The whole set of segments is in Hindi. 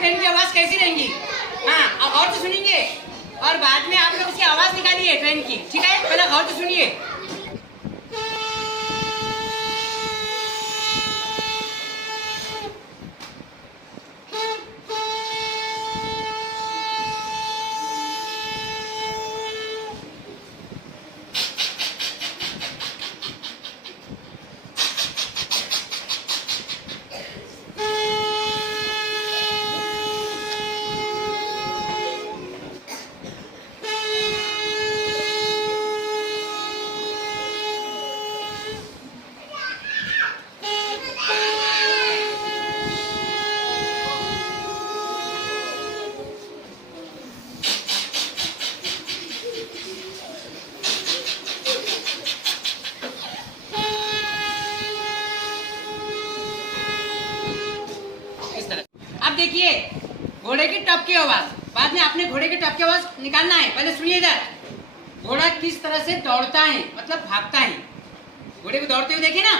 ट्रेन की आवाज कैसी रहेंगी? हाँ, अब और तो सुनेंगे और बाद में आप लोग उसकी आवाज निकालिए ट्रेन की, ठीक है? पहले और तो सुनिए। अब देखिए घोड़े की टप की आवाज, बाद में आपने घोड़े के टप की आवाज निकालना है। पहले सुनिए इधर। घोड़ा किस तरह से दौड़ता है, मतलब भागता है। घोड़े को दौड़ते हुए देखिए ना।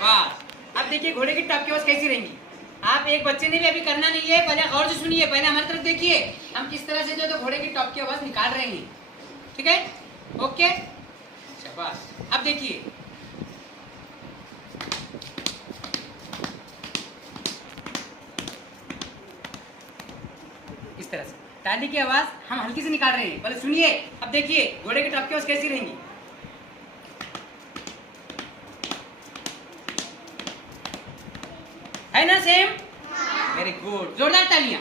वाह। अब देखिए घोड़े की टप की आवाज कैसी रहेंगी। आप एक बच्चे ने भी अभी करना नहीं है, पहले और जो सुनिए, पहले हमारी तरफ देखिए हम किस तरह से जो घोड़े की टप की आवाज निकाल रहे हैं। ठीक है, ओके, शाबाश। अब देखिए इस तरह से ताली की आवाज हम हल्की से निकाल रहे हैं। पहले सुनिए, अब देखिए घोड़े की टप की आवाज कैसी रहेंगी। है ना सेम? वेरी गुड, जोरदार तालियां।